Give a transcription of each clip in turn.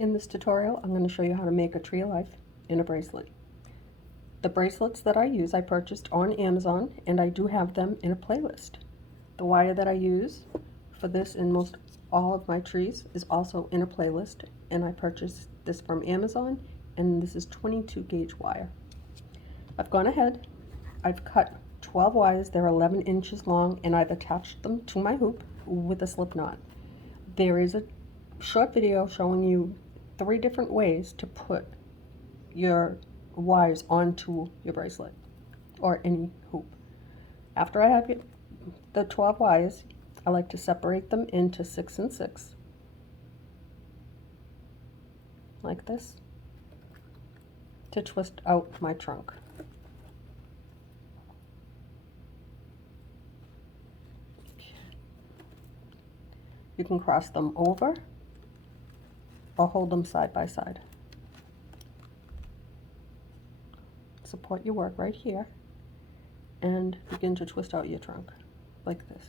In this tutorial, I'm going to show you how to make a tree of life in a bracelet. The bracelets that I use, I purchased on Amazon, and I do have them in a playlist. The wire that I use for this and most all of my trees is also in a playlist, and I purchased this from Amazon, and this is 22 gauge wire. I've gone ahead, I've cut 12 wires, they're 11 inches long, and I've attached them to my hoop with a slip knot. There is a short video showing you 3 different ways to put your wires onto your bracelet or any hoop. After I have the 12 wires, I like to separate them into 6 and 6 like this to twist out my trunk. You can cross them over or hold them side by side. Support your work right here and begin to twist out your trunk like this.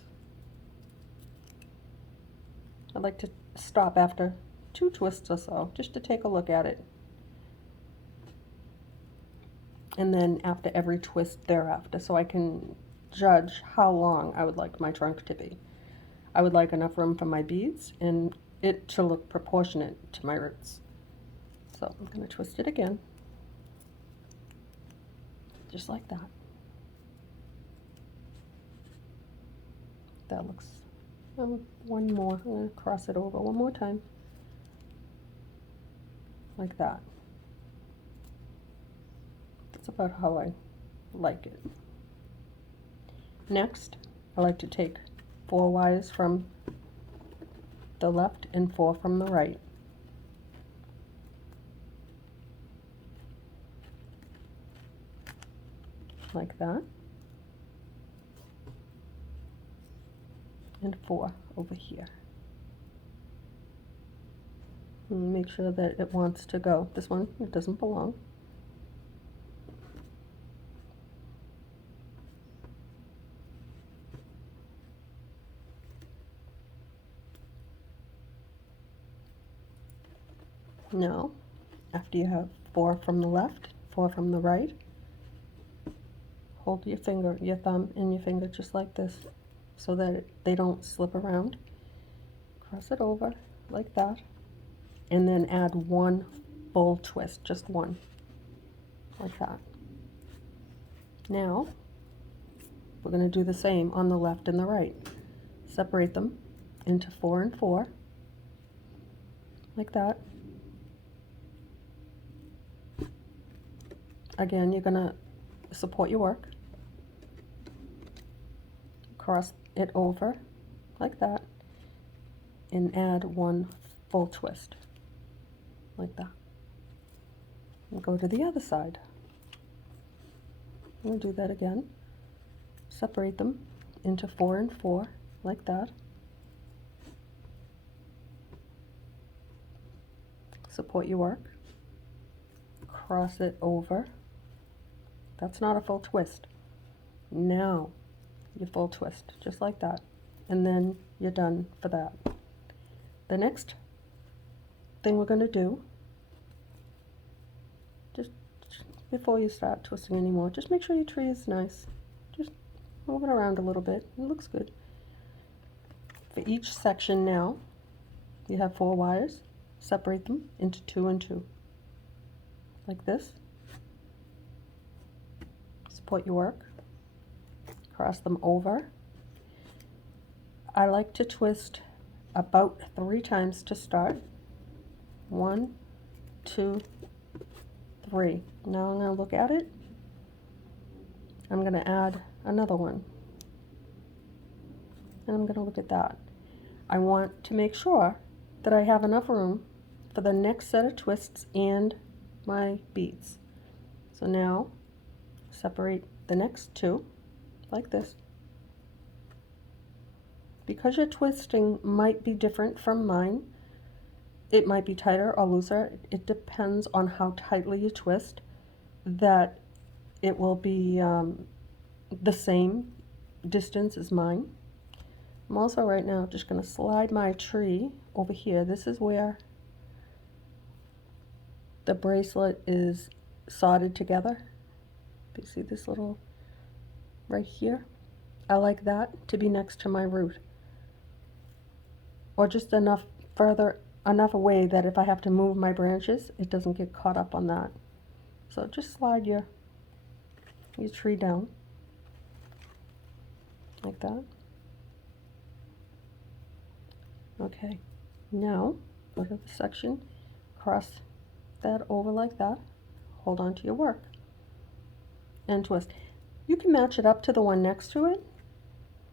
I like to stop after 2 twists or so just to take a look at it, and then after every twist thereafter, so I can judge how long I would like my trunk to be. I would like enough room for my beads and it to look proportionate to my roots. So I'm going to twist it again, just like that. That looks, one more, I'm going to cross it over one more time, like that. That's about how I like it. Next, I like to take 4 wires from the left and 4 from the right. Like that. And 4 over here. And make sure that it wants to go. This one, it doesn't belong. Now, after you have 4 from the left, 4 from the right, hold your finger, your thumb and your finger just like this so that they don't slip around. Cross it over like that, and then add 1 full twist, just 1, like that. Now, we're going to do the same on the left and the right. Separate them into 4 and 4, like that. Again, you're going to support your work, cross it over like that, and add 1 full twist, like that. And go to the other side. We'll do that again. Separate them into 4 and 4, like that. Support your work, cross it over. That's not a full twist. Now, your full twist, just like that. And then you're done for that. The next thing we're going to do, just before you start twisting anymore, just make sure your tree is nice. Just move it around a little bit. It looks good. For each section now, you have 4 wires. Separate them into 2 and 2, like this. Support your work, cross them over. I like to twist about 3 times to start. 1, 2, 3. Now I'm going to look at it. I'm going to add another one. And I'm going to look at that. I want to make sure that I have enough room for the next set of twists and my beads. So now, separate the next 2 like this. Because your twisting might be different from mine, it might be tighter or looser. It depends on how tightly you twist, that it will be the same distance as mine. I'm also right now just going to slide my tree over here. This is where the bracelet is soldered together. You see this little right here? I like that to be next to my root, or just enough away that if I have to move my branches, it doesn't get caught up on that. So just slide your tree down like that. Okay, now go to the section, cross that over like that, hold on to your work, and twist. You can match it up to the one next to it.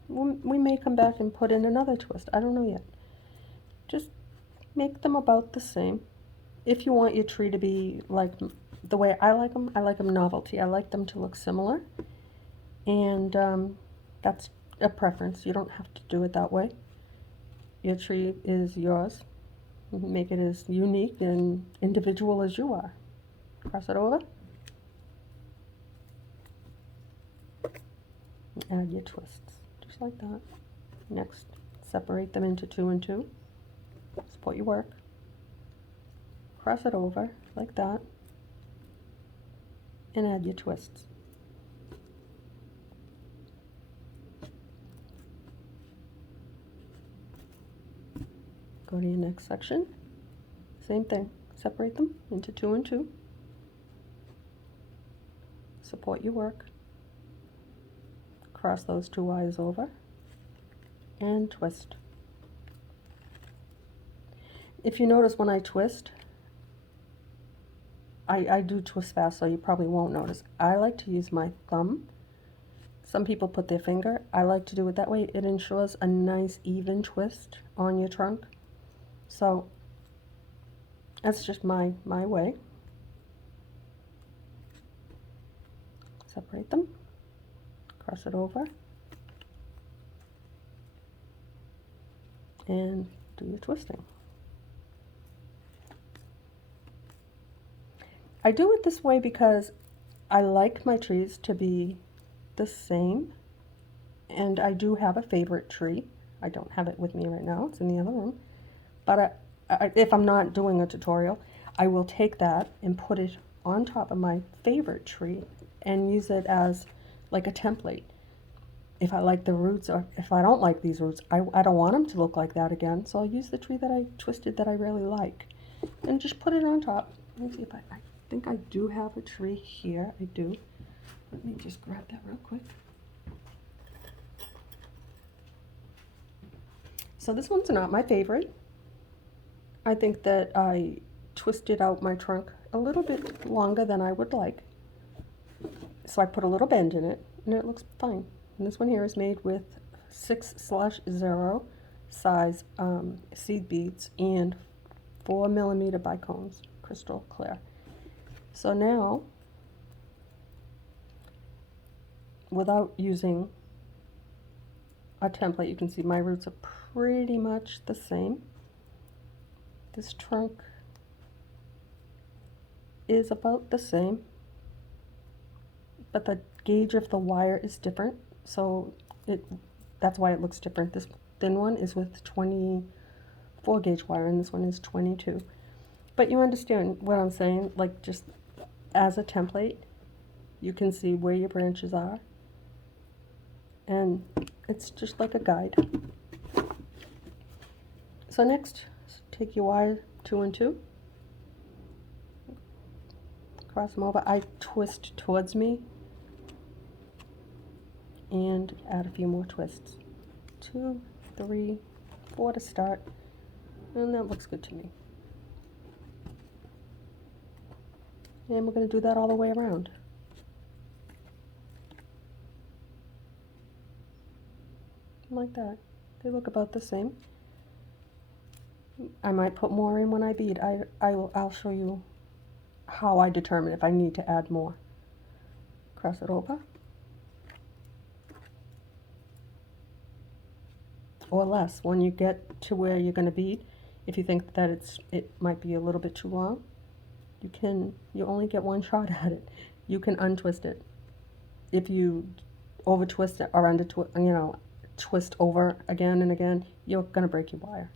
We may come back and put in another twist. I don't know yet. Just make them about the same. If you want your tree to be like the way I like them novelty. I like them to look similar. And that's a preference. You don't have to do it that way. Your tree is yours. Make it as unique and individual as you are. Cross it over. Add your twists, just like that. Next, separate them into 2 and 2. Support your work. Cross it over like that. And add your twists. Go to your next section. Same thing. Separate them into 2 and 2. Support your work. Cross those 2 wires over and twist. If you notice when I twist, I do twist fast, so you probably won't notice. I like to use my thumb. Some people put their finger. I like to do it that way. It ensures a nice even twist on your trunk. So that's just my way. Separate them, cross it over, and do your twisting. I do it this way because I like my trees to be the same, and I do have a favorite tree. I don't have it with me right now, it's in the other room, but if I'm not doing a tutorial, I will take that and put it on top of my favorite tree and use it as like a template. If I like the roots, or if I don't like these roots, I don't want them to look like that again, so I'll use the tree that I twisted that I really like and just put it on top. Let me see if I think I do have a tree here. I do. Let me just grab that real quick. So this one's not my favorite. I think that I twisted out my trunk a little bit longer than I would like. So I put a little bend in it, and it looks fine. And this one here is made with 6/0 size seed beads and 4mm bicones, crystal clear. So now, without using a template, you can see my roots are pretty much the same. This trunk is about the same, but the gauge of the wire is different, so that's why it looks different. This thin one is with 24 gauge wire, and this one is 22. But you understand what I'm saying, like just as a template, you can see where your branches are, and it's just like a guide. So next, take your wire 2 and 2, cross them over. I twist towards me and add a few more twists. 2, 3, 4 to start, and that looks good to me. And we're going to do that all the way around. Like that. They look about the same. I might put more in when I bead. I'll show you how I determine if I need to add more. Cross it over. Or less. When you get to where you're going to bead, if you think that it might be a little bit too long, you only get one shot at it. You can untwist it. If you over twist it or twist over again and again, you're going to break your wire.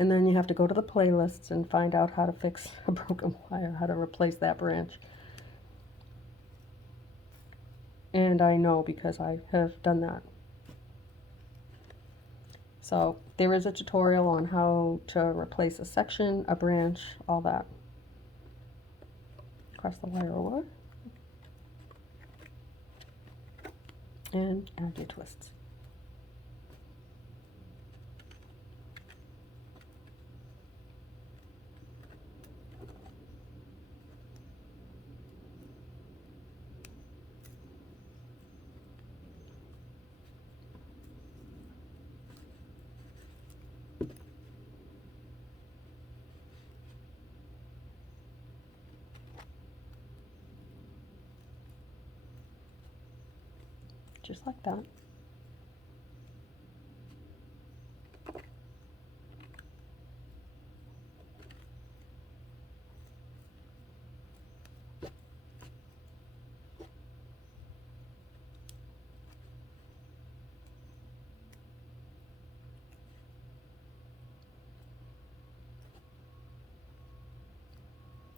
And then you have to go to the playlists and find out how to fix a broken wire, how to replace that branch. And I know because I have done that. So there is a tutorial on how to replace a section, a branch, all that. Cross the wire over and add your twists. Just like that.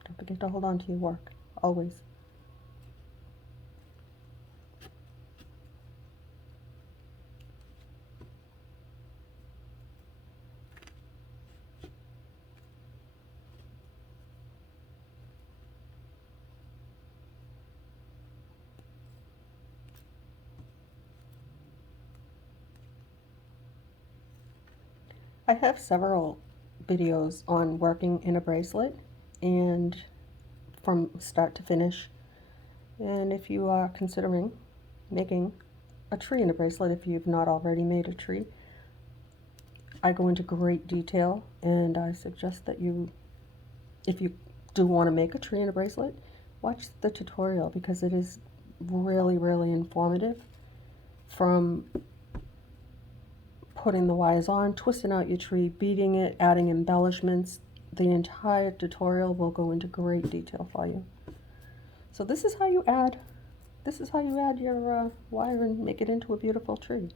Don't forget to hold on to your work, always. I have several videos on working in a bracelet and from start to finish. And if you are considering making a tree in a bracelet, if you've not already made a tree, I go into great detail, and I suggest that you, if you do want to make a tree in a bracelet, watch the tutorial because it is really, really informative, from putting the wires on, twisting out your tree, beading it, adding embellishments. The entire tutorial will go into great detail for you. So this is how you add your wire and make it into a beautiful tree.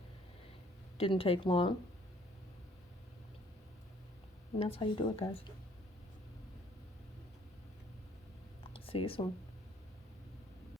Didn't take long. And that's how you do it, guys. See you soon.